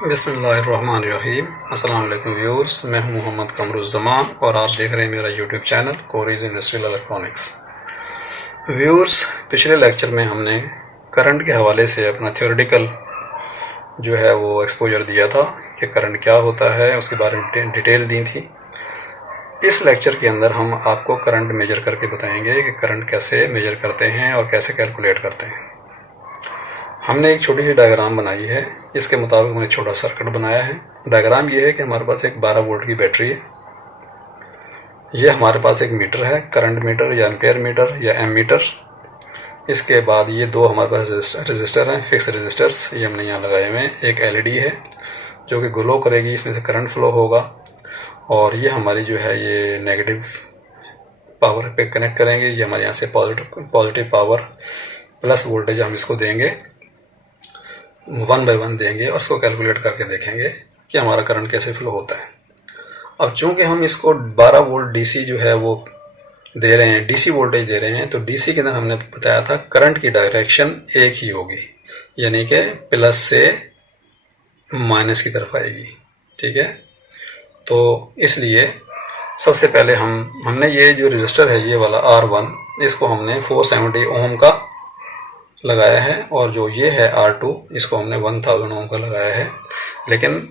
बिस्मिल्लाहिर्रहमानिर्रहीम। अस्सलाम वालेकुम व्यूअर्स, मैं हूं मोहम्मद कमरुज़्ज़मान और आप देख रहे हैं मेरा YouTube channel Cori's industrial electronics. Viewers, पिछले लेक्चर में हमने करंट के हवाले से अपना थ्योरेटिकल जो है वो एक्सपोजर दिया था कि करंट क्या होता है, उसके बारे में डिटेल दी थी। इस लेक्चर के अंदर हम आपको करंट मेजर करके बताएंगे कि करंट कैसे मेजर करते हैं और कैसे कैलकुलेट करते हैं। हमने एक छोटी सी डायग्राम बनाई है, इसके मुताबिक हमने छोटा सर्किट बनाया है। डायग्राम ये है कि हमारे पास एक 12 वोल्ट की बैटरी है, ये हमारे पास एक मीटर है, करंट मीटर या एम्पेयर मीटर या एम मीटर। इसके बाद ये दो हमारे पास रजिस्टर हैं, फिक्स रजिस्टर्स, ये हमने यहाँ लगाए हुए हैं। एक एलईडी है जो कि ग्लो करेगी, इसमें से करंट फ्लो होगा। और ये हमारी जो है ये नेगेटिव पावर पे कनेक्ट करेंगे, ये हमारे यहाँ से पॉजिटिव पावर प्लस वोल्टेज हम इसको देंगे, 1 बाय 1 देंगे और उसको कैलकुलेट करके देखेंगे कि हमारा करंट कैसे फ्लो होता है। अब चूंकि हम इसको 12 वोल्ट डीसी जो है वो दे रहे हैं, डीसी वोल्टेज दे रहे हैं, तो डीसी के अंदर हमने बताया था करंट की डायरेक्शन एक ही होगी, यानी कि प्लस से माइनस की तरफ आएगी। ठीक है, तो इसलिए सबसे पहले हमने ये जो रजिस्टर है ये वाला R1, इसको हमने 470 ओम का लगाया है, और जो ये है R2 इसको हमने 1000 ओम का लगाया है। लेकिन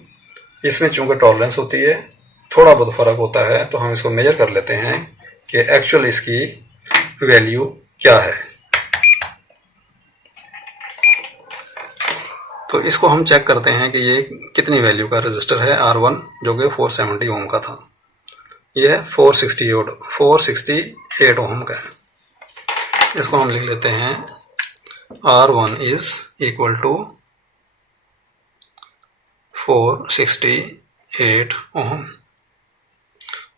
इसमें चूंकि टॉलरेंस होती है, थोड़ा बहुत फ़र्क होता है, तो हम इसको मेजर कर लेते हैं कि एक्चुअल इसकी वैल्यू क्या है। तो इसको हम चेक करते हैं कि ये कितनी वैल्यू का रजिस्टर है R1, जो कि 470 ओम का था। ये है 468 ओम का है। इसको हम लिख लेते हैं R1 इज इक्वल टू 468 ओम।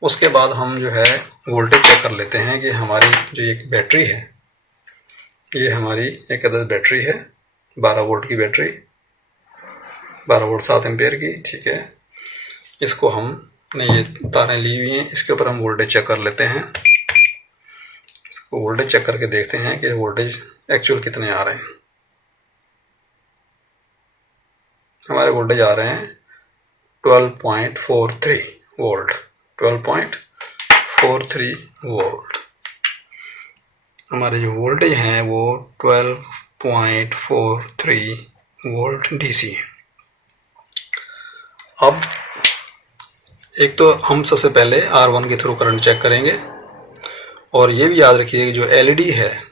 उसके बाद हम जो है वोल्टेज चेक कर लेते हैं कि हमारी जो एक बैटरी है, ये हमारी एक अदद बैटरी है, 12 वोल्ट की बैटरी, 12 वोल्ट 7 एम्पेयर की। ठीक है, इसको हमने ये तारें ली हुई हैं, इसके ऊपर हम वोल्टेज चेक कर लेते हैं। इसको वोल्टेज चेक करके देखते हैं कि वोल्टेज एक्चुअल कितने आ रहे हैं। हमारे वोल्टेज आ रहे हैं 12.43 वोल्ट, 12.43 वोल्ट। हमारे जो वोल्टेज हैं वो 12.43 वोल्ट डीसी है। अब एक तो हम सबसे पहले R1 के थ्रू करंट चेक करेंगे, और ये भी याद रखिए कि जो एलईडी है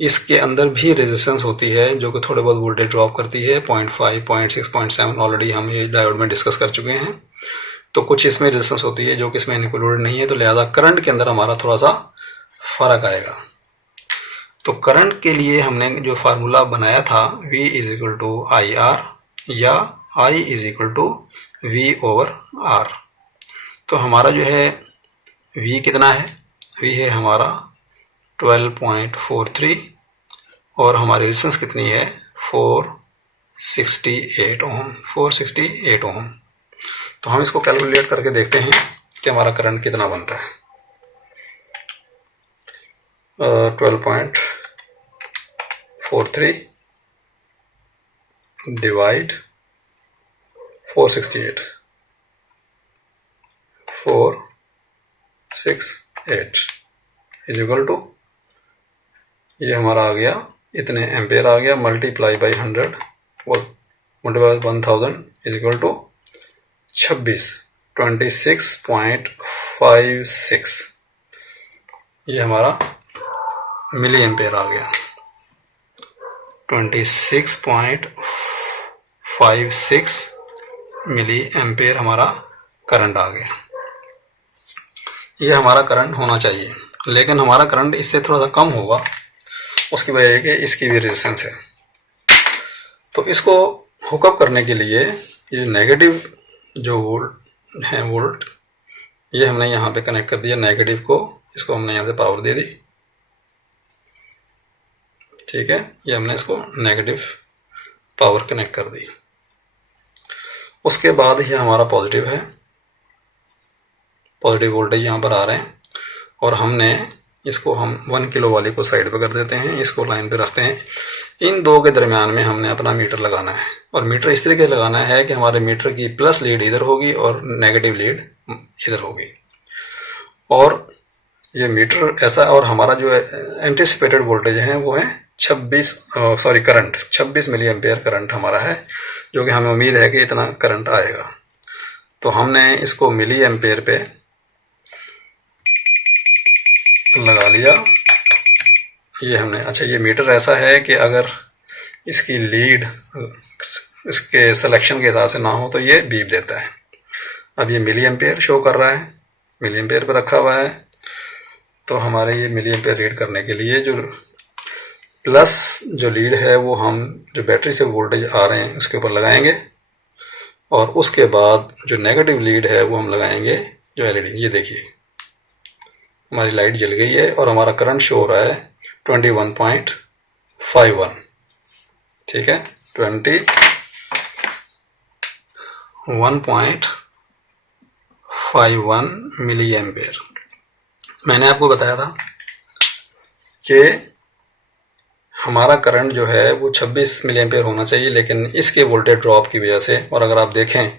इसके अंदर भी रेजिस्टेंस होती है जो कि थोड़े बहुत वोल्टेज ड्रॉप करती है, 0.5, 0.6, 0.7 ऑलरेडी हम ये डायोड में डिस्कस कर चुके हैं। तो कुछ इसमें रेजिस्टेंस होती है जो कि इसमें इंक्लूडेड नहीं है, तो लिहाजा करंट के अंदर हमारा थोड़ा सा फर्क आएगा। तो करंट के लिए हमने जो फार्मूला बनाया था V is equal to I R या I is equal to V over R। तो हमारा जो है V कितना है, V है हमारा 12.43 और हमारी रेजिस्टेंस कितनी है 468 ओम, 468 ओम। तो हम इसको कैलकुलेट करके देखते हैं कि हमारा करंट कितना बनता है। 12.43 डिवाइड 468 इज इक्वल टू, ये हमारा आ गया इतने एम्पेयर आ गया, मल्टीप्लाई बाई 100 और मल्टीप्लाई 1000 इज इक्वल टू 26.56, ये हमारा मिली एम्पेयर आ गया। 26.56 मिली एम्पेयर हमारा करंट आ गया। ये हमारा करंट होना चाहिए, लेकिन हमारा करंट इससे थोड़ा सा कम होगा, उसकी वजह है कि इसकी भी रेजिस्टेंस है। तो इसको हुकअप करने के लिए ये नेगेटिव जो वोल्ट है, वोल्ट, ये हमने यहाँ पे कनेक्ट कर दिया नेगेटिव को, इसको हमने यहाँ से पावर दे दी। ठीक है, ये हमने इसको नेगेटिव पावर कनेक्ट कर दी। उसके बाद ये हमारा पॉजिटिव है, पॉजिटिव वोल्टेज यहाँ पर आ रहे हैं, और हमने इसको हम 1 किलो वाली को साइड पे कर देते हैं, इसको लाइन पे रखते हैं। इन दो के दरमियान में हमने अपना मीटर लगाना है, और मीटर इस तरीके से लगाना है कि हमारे मीटर की प्लस लीड इधर होगी और नेगेटिव लीड इधर होगी। और ये मीटर ऐसा, और हमारा जो एंटिसिपेटेड वोल्टेज है वो है 26 करंट 26 मिली एम्पेयर करंट हमारा है, जो कि हमें उम्मीद है कि इतना करंट आएगा। तो हमने इसको मिली एम्पेयर पे लगा लिया। ये हमने, अच्छा ये मीटर ऐसा है कि अगर इसकी लीड इसके सिलेक्शन के हिसाब से ना हो तो ये बीप देता है। अब ये मिली एम्पेयर शो कर रहा है, मिली एम्पेयर पर रखा हुआ है। तो हमारे ये मिली एम्पेयर रीड करने के लिए जो प्लस जो लीड है वो हम जो बैटरी से वोल्टेज आ रहे हैं उसके ऊपर लगाएंगे, और उसके बाद जो नेगेटिव लीड है वो हम लगाएंगे जो एलईडी। ये देखिए हमारी लाइट जल गई है और हमारा करंट शो हो रहा है 21.51। ठीक है, 21.51 मिली एम्पेयर। मैंने आपको बताया था कि हमारा करंट जो है वो 26 मिली एम्पेयर होना चाहिए, लेकिन इसके वोल्टेज ड्रॉप की वजह से, और अगर आप देखें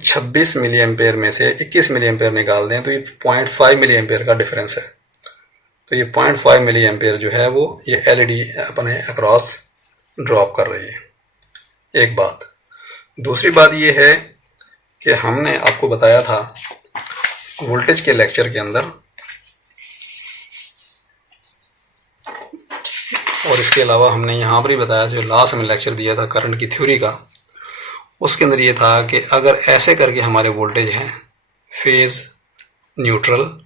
26 मिली एम्पेयर में से 21 मिली एम्पेयर निकाल दें तो ये 0.5 मिली एम्पेयर का डिफरेंस है। तो ये 0.5 मिली एम्पेयर जो है वो ये एलईडी अपने अक्रॉस ड्रॉप कर रही है। एक बात। दूसरी बात ये है कि हमने आपको बताया था वोल्टेज के लेक्चर के अंदर, और इसके अलावा हमने यहाँ पर ही बताया, जो लास्ट में लेक्चर दिया था करंट की थ्योरी का, उसके अंदर ये था कि अगर ऐसे करके हमारे वोल्टेज हैं फेज, न्यूट्रल,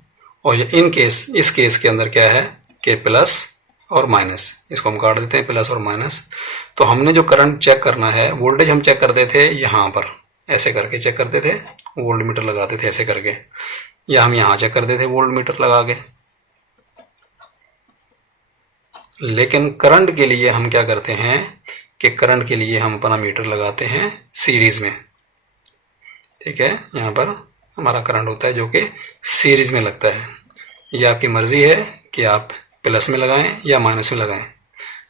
और ये इस केस के अंदर क्या है कि प्लस और माइनस, इसको हम काट देते हैं प्लस और माइनस। तो हमने जो करंट चेक करना है, वोल्टेज हम चेक करते थे यहाँ पर, ऐसे करके चेक करते थे, वोल्ट मीटर लगाते थे ऐसे करके, या हम यहाँ चेक करते थे वोल्ट मीटर लगा के। लेकिन करंट के लिए हम क्या करते हैं कि करंट के लिए हम अपना मीटर लगाते हैं सीरीज में। ठीक है, यहाँ पर हमारा करंट होता है जो कि सीरीज में लगता है। ये आपकी मर्जी है कि आप प्लस में लगाएं या माइनस में लगाएं।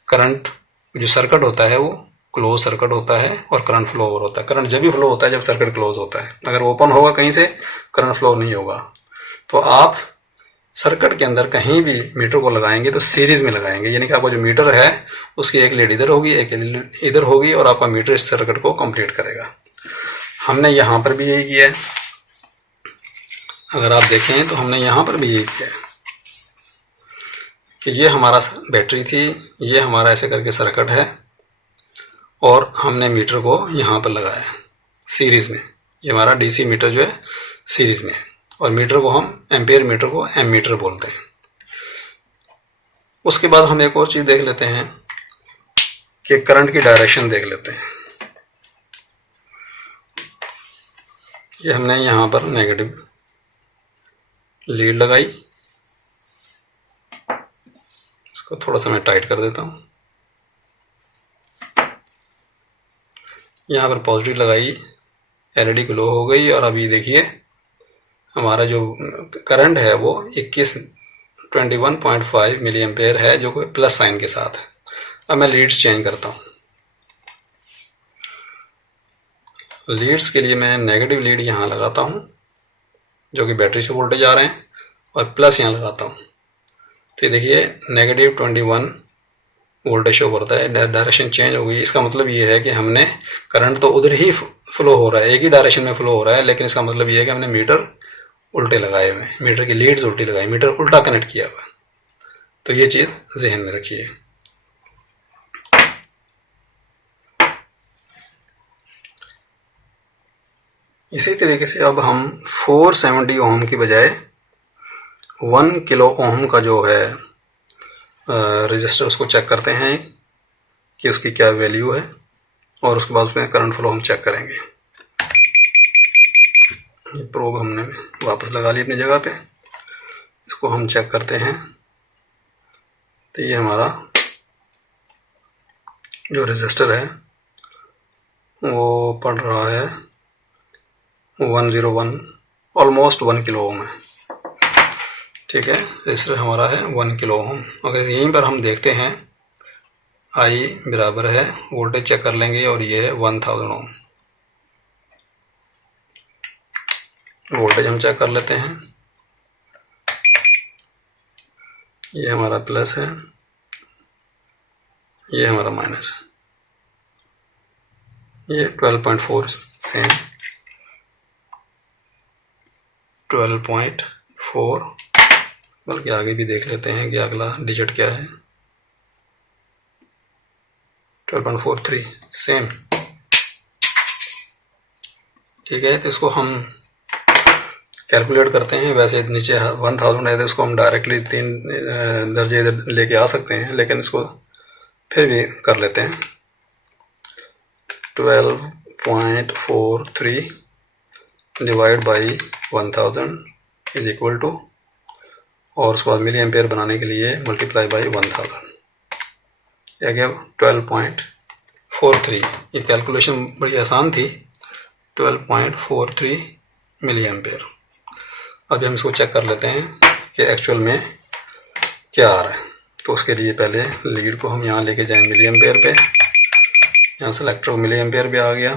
करंट जो सर्किट होता है वो क्लोज सर्किट होता है और करंट फ्लो ओवर होता है। करंट जब भी फ्लो होता है जब सर्किट क्लोज होता है। अगर ओपन होगा कहीं से करंट फ्लो नहीं होगा। तो आप सर्किट के अंदर कहीं भी मीटर को लगाएंगे तो सीरीज में लगाएंगे, यानी कि आपका जो मीटर है उसकी एक लीड इधर होगी, एक लीड इधर होगी, और आपका मीटर इस सर्किट को कंप्लीट करेगा। हमने यहाँ पर भी यही किया है। अगर आप देखें तो हमने यहाँ पर भी यही किया है कि ये हमारा बैटरी थी, ये हमारा ऐसे करके सर्किट है, और हमने मीटर को यहाँ पर लगाया सीरीज में। ये हमारा डीसी मीटर जो है सीरीज में है, और मीटर को हम एम्पेयर मीटर को एम मीटर बोलते हैं। उसके बाद हम एक और चीज़ देख लेते हैं कि करंट की डायरेक्शन देख लेते हैं। ये हमने यहाँ पर नेगेटिव लीड लगाई, इसको थोड़ा सा मैं टाइट कर देता हूँ। यहाँ पर पॉजिटिव लगाई, एलईडी ग्लो हो गई, और अभी देखिए हमारा जो करंट है वो 21.5 मिली एम्पेयर है, जो कि प्लस साइन के साथ है। अब मैं लीड्स चेंज करता हूँ। लीड्स के लिए मैं नेगेटिव लीड यहाँ लगाता हूँ जो कि बैटरी से वोल्टेज आ रहे हैं, और प्लस यहाँ लगाता हूँ। तो देखिए नेगेटिव 21 वोल्टेज शो करता है, डायरेक्शन चेंज हो गई। इसका मतलब ये है कि हमने करंट तो उधर ही फ्लो हो रहा है, एक ही डायरेक्शन में फ्लो हो रहा है, लेकिन इसका मतलब ये है कि हमने मीटर उल्टे लगाए हुए हैं, मीटर की लीड्स उल्टी लगाई, मीटर उल्टा कनेक्ट किया हुआ। तो ये चीज़ जहन में रखिए। इसी तरीके से अब हम 470 ओम की बजाय 1 किलो ओम का जो है रजिस्टर, उसको चेक करते हैं कि उसकी क्या वैल्यू है, और उसके बाद उसमें करंट फ्लो हम चेक करेंगे। ये प्रोब हमने वापस लगा ली अपनी जगह पे, इसको हम चेक करते हैं। तो ये हमारा जो रजिस्टर है वो पढ़ रहा है 101, ऑलमोस्ट 1 किलो ओम है। ठीक है, रेजिस्टर हमारा है 1 किलो ओम। अगर यहीं पर हम देखते हैं आई बराबर है, वोल्टेज चेक कर लेंगे और ये है 1000 ओम। वोल्टेज हम चेक कर लेते हैं, ये हमारा प्लस है, ये हमारा माइनस है, ये 12.4 सेम 12.4, बल्कि आगे भी देख लेते हैं कि अगला डिजिट क्या है, 12.43 सेम। ठीक है, तो इसको हम कैलकुलेट करते हैं। वैसे नीचे 1000 है तो इसको हम डायरेक्टली 3 दर्जे इधर लेके आ सकते हैं, लेकिन इसको फिर भी कर लेते हैं। 12.43 divide by 1000 is equal to, और उसके बाद मिली एम्पेयर बनाने के लिए मल्टीप्लाई बाई 1000, यह गया 12.43। ये कैलकुलेशन बड़ी आसान थी, 12.43 मिली एम्पेयर। अभी हम इसको चेक कर लेते हैं कि एक्चुअल में क्या आ रहा है। तो उसके लिए पहले लीड को हम यहाँ लेके जाएं मिली एम्पेयर पे, यहाँ सेलेक्टर मिली एम्पेयर भी आ गया।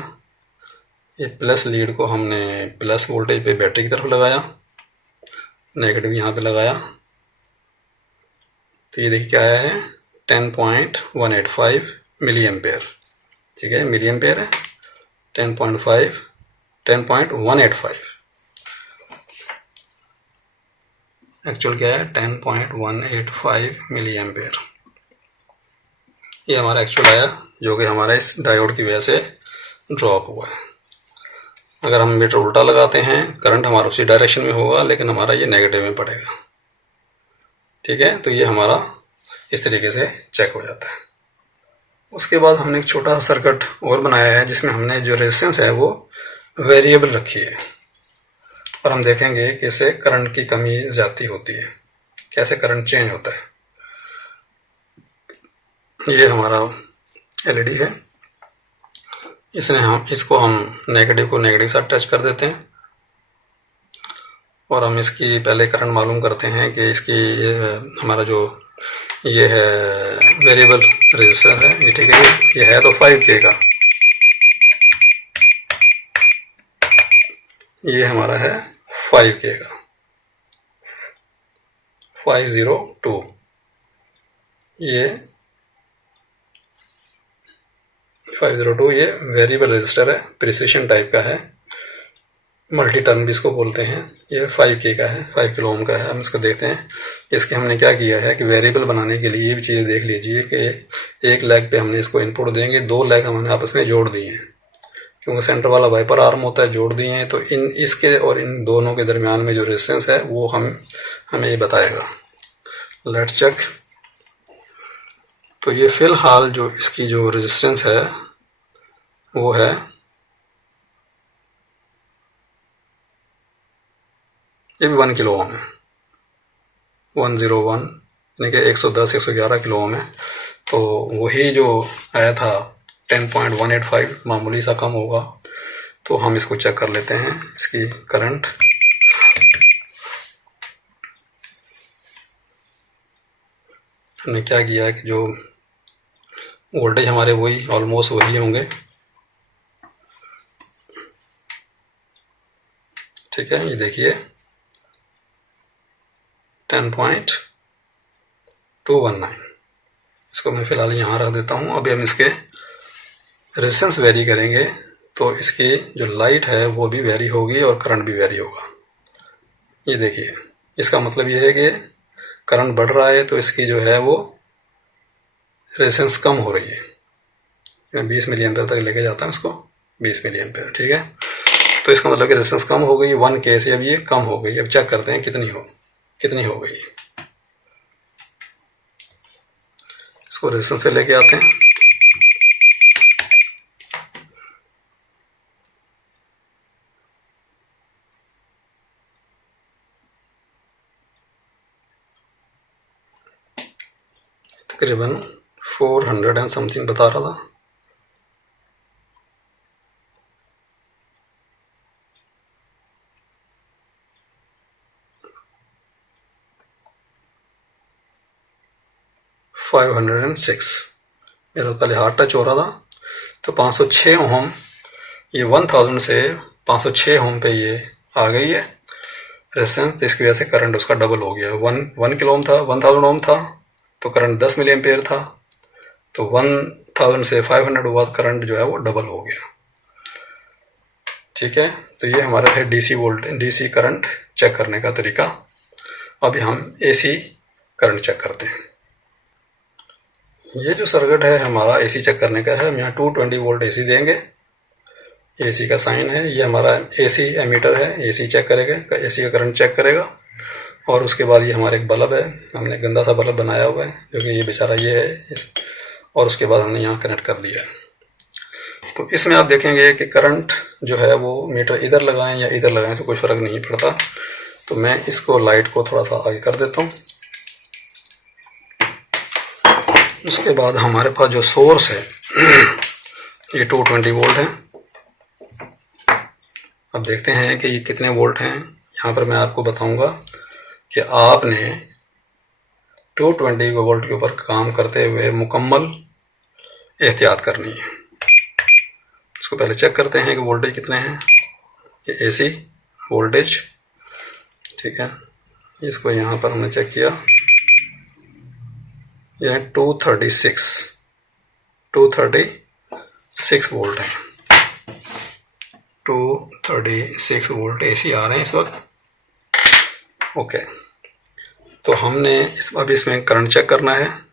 ये प्लस लीड को हमने प्लस वोल्टेज पे बैटरी की तरफ लगाया, नेगेटिव यहाँ पे लगाया, तो ये देखिए क्या आया है 10.185 मिली एम्पेयर। ठीक है, मिली एम्पेयर है 10.185, एक्चुअल क्या है 10.185 मिली एम्पेयर। ये हमारा एक्चुअल आया, जो कि हमारा इस डायोड की वजह से ड्रॉप हुआ है। अगर हम मीटर उल्टा लगाते हैं, करंट हमारा उसी डायरेक्शन में होगा, लेकिन हमारा ये नेगेटिव में पड़ेगा। ठीक है, तो ये हमारा इस तरीके से चेक हो जाता है। उसके बाद हमने एक छोटा सा सर्किट और बनाया है, जिसमें हमने जो रेजिस्टेंस है वो वेरिएबल रखी है, और हम देखेंगे कि इससे करंट की कमी ज़्यादा होती है, कैसे करंट चेंज होता है। ये हमारा एलईडी है, इसको हम नेगेटिव को नेगेटिव साथ टच कर देते हैं, और हम इसकी पहले करंट मालूम करते हैं कि इसकी हमारा जो ये है वेरिएबल रेजिस्टर है ये। ठीक है, ये है तो 5K का, ये हमारा है 5K का, 502। ये 502 ये वेरिएबल रेजिस्टर है, प्रिसिशन टाइप का है, मल्टी टर्म भी इसको बोलते हैं। ये 5K का है, 5 किलो ओम का है। हम इसको देखते हैं, इसके हमने क्या किया है कि वेरिएबल बनाने के लिए ये भी चीज़ें देख लीजिए कि एक लेग पे हमने इसको इनपुट देंगे, 2 लेग हमने आपस में जोड़ दिए हैं, क्योंकि सेंटर वाला वाइपर आर्म होता है, जोड़ दिए हैं, तो इसके और इन दोनों के दरमियान में जो रेजिस्टेंस है वो हमें ये बताएगा। Let's check. तो ये फिलहाल जो इसकी जो रेजिस्टेंस है वो है ये भी 1 किलो ओम है, 101, यानी कि 111 किलो ओम है। तो वही जो आया था 10.185 मामूली सा कम होगा। तो हम इसको चेक कर लेते हैं, इसकी करंट। हमने क्या किया कि जो वोल्टेज हमारे वही ऑलमोस्ट वही होंगे। ठीक है, ये देखिए 10.219, इसको मैं फ़िलहाल यहाँ रख देता हूँ। अभी हम इसके रेजिस्टेंस वेरी करेंगे, तो इसकी जो लाइट है वो भी वेरी होगी और करंट भी वेरी होगा। ये देखिए, इसका मतलब ये है कि करंट बढ़ रहा है तो इसकी जो है वो रेजिस्टेंस कम हो रही है। मैं 20 मिली एम्पेयर तक लेके जाता हूँ इसको, 20 मिली एम्पेयर। ठीक है, तो इसका मतलब कि रेजिस्टेंस कम हो गई 1K से, अब ये कम हो गई। अब चेक करते हैं कितनी हो गई। इसको रेजिस्टेंस पे लेके आते हैं। तकरीबन 400 एंड समथिंग बता रहा था। 506। मेरा पहले हार्ड टच हो रहा था, तो 506 ओम, ये 1000 से 506 ओम पे ये आ गई है रेजिस्टेंस। तो इसकी वजह से करंट उसका डबल हो गया। 1 किलो ओम था, 1000 ओम था, तो करंट 10 मिली एम्पेयर था, तो 1000 से 500 हुआ, करंट जो है वो डबल हो गया। ठीक है, तो ये हमारे थे डीसी करंट चेक करने का तरीका। अभी हम एसी करंट चेक करते हैं। ये जो सर्किट है हमारा एसी चेक करने का है। हम यहाँ 220 वोल्ट एसी देंगे, एसी का साइन है, ये हमारा एसी एमीटर है, एसी चेक करेगा, एसी का करंट चेक करेगा। और उसके बाद ये हमारा एक बल्ब है, हमने गंदा सा बल्ब बनाया हुआ है, क्योंकि ये बेचारा ये है और उसके बाद हमने यहाँ कनेक्ट कर दिया है। तो इसमें आप देखेंगे कि करंट जो है वो मीटर इधर लगाएं या इधर लगाएं तो कोई फ़र्क नहीं पड़ता। तो मैं इसको लाइट को थोड़ा सा आगे कर देता हूँ। उसके बाद हमारे पास जो सोर्स है ये 220 वोल्ट है। अब देखते हैं कि ये कितने वोल्ट हैं। यहाँ पर मैं आपको बताऊंगा कि आपने 220 वोल्ट के ऊपर काम करते हुए मुकम्मल एहतियात करनी है। इसको पहले चेक करते हैं कि वोल्टेज कितने हैं। ये एसी वोल्टेज, ठीक है, इसको यहाँ पर हमने चेक किया, यह 236 वोल्ट है। 236 वोल्ट एसी आ रहे हैं इस वक्त। ओके, तो हमने अब इसमें करंट चेक करना है।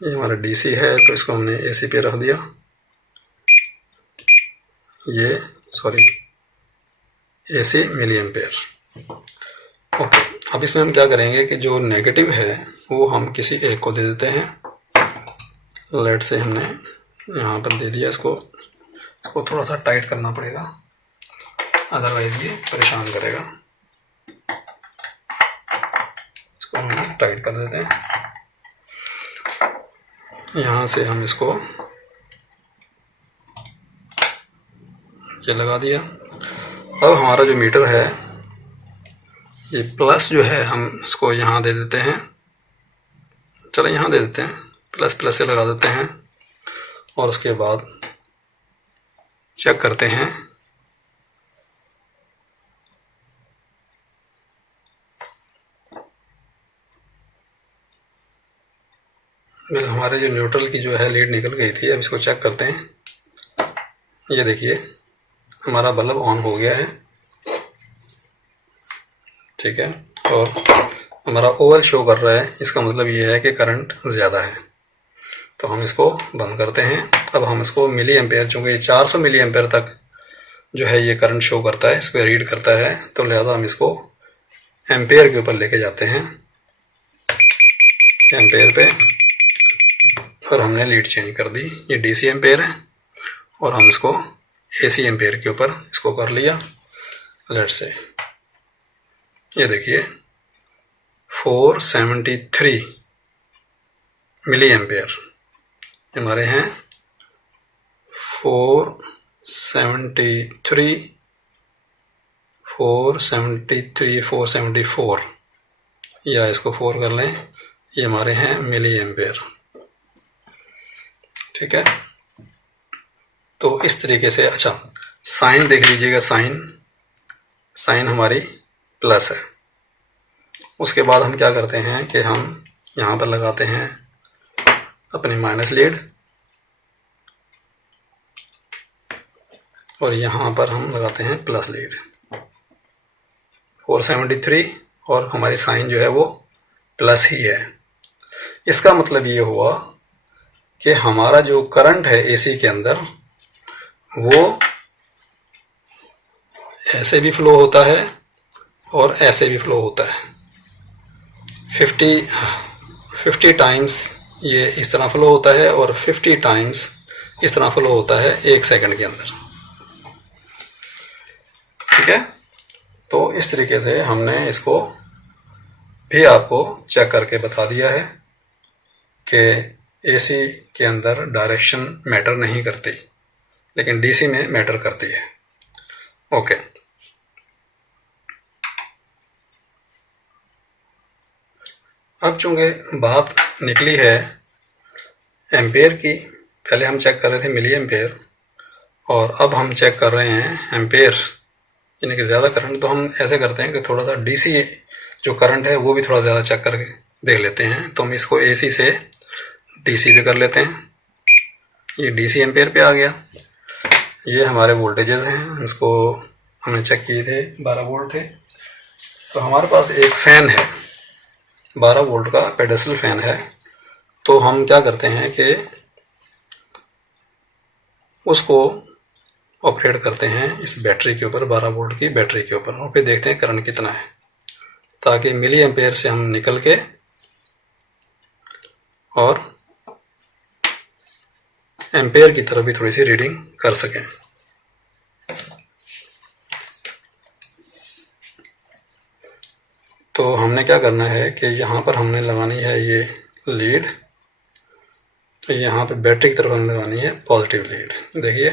ये हमारा डीसी है, तो इसको हमने एसी पे रख दिया। ये एसी मिली एम्पेयर। ओके, अब इसमें हम क्या करेंगे कि जो नेगेटिव है वो हम किसी एक को दे देते हैं। लेट से हमने यहाँ पर दे दिया, इसको थोड़ा सा टाइट करना पड़ेगा, अदरवाइज ये परेशान करेगा। इसको हम टाइट कर देते हैं। यहाँ से हम इसको ये लगा दिया। अब हमारा जो मीटर है ये प्लस जो है हम इसको यहाँ दे देते हैं। चलो यहाँ दे देते हैं, प्लस से लगा देते हैं। और उसके बाद चेक करते हैं। हमारे जो न्यूट्रल की जो है लीड निकल गई थी। अब इसको चेक करते हैं। ये देखिए हमारा बल्ब ऑन हो गया है, ठीक है, और हमारा ओवल शो कर रहा है। इसका मतलब ये है कि करंट ज़्यादा है। तो हम इसको बंद करते हैं। अब हम इसको मिली एम्पेयर, चूँकि 400 मिली एम्पेयर तक जो है ये करंट शो करता है, इसको रीड करता है, तो लिहाजा हम इसको एम्पेयर के ऊपर लेके जाते हैं, एम्पेयर पे, और हमने लीड चेंज कर दी। ये डीसी एम्पेयर है और हम इसको एसी एम्पेयर के ऊपर इसको कर लिया। लेट से ये देखिए 473 मिली एम्पेयर हमारे हैं। 474 या इसको 4 कर लें, ये हमारे हैं मिली एम्पेयर, ठीक है। तो इस तरीके से, अच्छा साइन देख लीजिएगा, साइन हमारी प्लस है। उसके बाद हम क्या करते हैं कि हम यहाँ पर लगाते हैं अपनी माइनस लीड, और यहाँ पर हम लगाते हैं प्लस लीड। 473 और हमारी साइन जो है वो प्लस ही है। इसका मतलब ये हुआ कि हमारा जो करंट है एसी के अंदर वो ऐसे भी फ्लो होता है और ऐसे भी फ्लो होता है। 50 टाइम्स ये इस तरह फ्लो होता है और 50 टाइम्स इस तरह फ्लो होता है 1 सेकंड के अंदर, ठीक है। तो इस तरीके से हमने इसको भी आपको चेक करके बता दिया है कि एसी के अंदर डायरेक्शन मैटर नहीं करती, लेकिन डीसी में मैटर करती है। ओके। अब चूँकि बात निकली है एम्पेयर की, पहले हम चेक कर रहे थे मिली एम्पेयर और अब हम चेक कर रहे हैं एम्पेयर, यानी कि ज़्यादा करंट। तो हम ऐसे करते हैं कि थोड़ा सा डीसी जो करंट है वो भी थोड़ा ज़्यादा चेक करके देख लेते हैं। तो हम इसको एसी से डीसी पे कर लेते हैं। ये डीसी एम्पेयर पे आ गया। ये हमारे वोल्टेजेस हैं, इसको हमने चेक किए थे 12 वोल्ट थे। तो हमारे पास एक फ़ैन है 12 वोल्ट का पेडेस्टल फ़ैन है। तो हम क्या करते हैं कि उसको ऑपरेट करते हैं इस बैटरी के ऊपर, 12 वोल्ट की बैटरी के ऊपर, और फिर देखते हैं करंट कितना है, ताकि मिली एम्पेयर से हम निकल के और एम्पेयर की तरफ भी थोड़ी सी रीडिंग कर सकें। तो हमने क्या करना है कि यहाँ पर हमने लगानी है ये लीड, तो यहाँ पर बैटरी की तरफ हमने लगानी है पॉजिटिव लीड। देखिए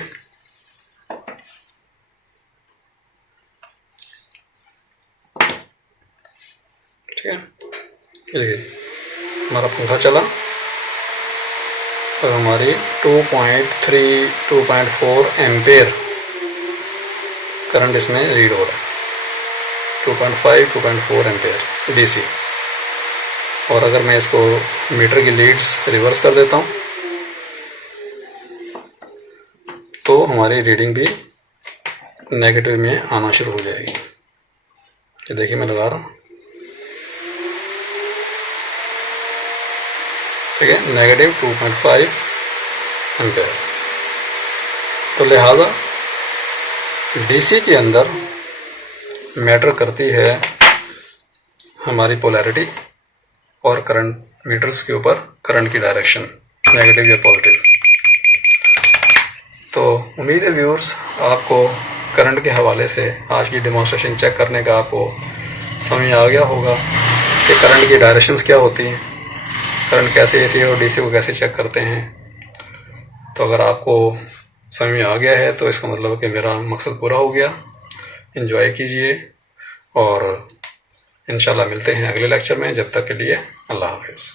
ठीक है, ये हमारा पंखा चला और हमारी 2.3 2.4 एम्पेयर करंट इसमें रीड हो रहा है, 2.5 2.4 एम्पेयर डीसी। और अगर मैं इसको मीटर की लीड्स रिवर्स कर देता हूँ तो हमारी रीडिंग भी नेगेटिव में आना शुरू हो जाएगी। ये देखिए मैं लगा रहा हूँ, ठीक है, नेगेटिव 2.5 एम्पेयर। तो लिहाजा डीसी के अंदर मैटर करती है हमारी पोलैरिटी और करंट मीटर्स के ऊपर करंट की डायरेक्शन, नेगेटिव या पॉजिटिव। तो उम्मीद है व्यूअर्स आपको करंट के हवाले से आज की डेमोन्स्ट्रेशन चेक करने का आपको समझ आ गया होगा कि करंट की डायरेक्शंस क्या होती हैं, करंट कैसे एसी और डीसी को कैसे चेक करते हैं। तो अगर आपको समझ में आ गया है तो इसका मतलब है कि मेरा मकसद पूरा हो गया। एंजॉय कीजिए और इंशाल्लाह मिलते हैं अगले लेक्चर में। जब तक के लिए अल्लाह हाफ़िज़।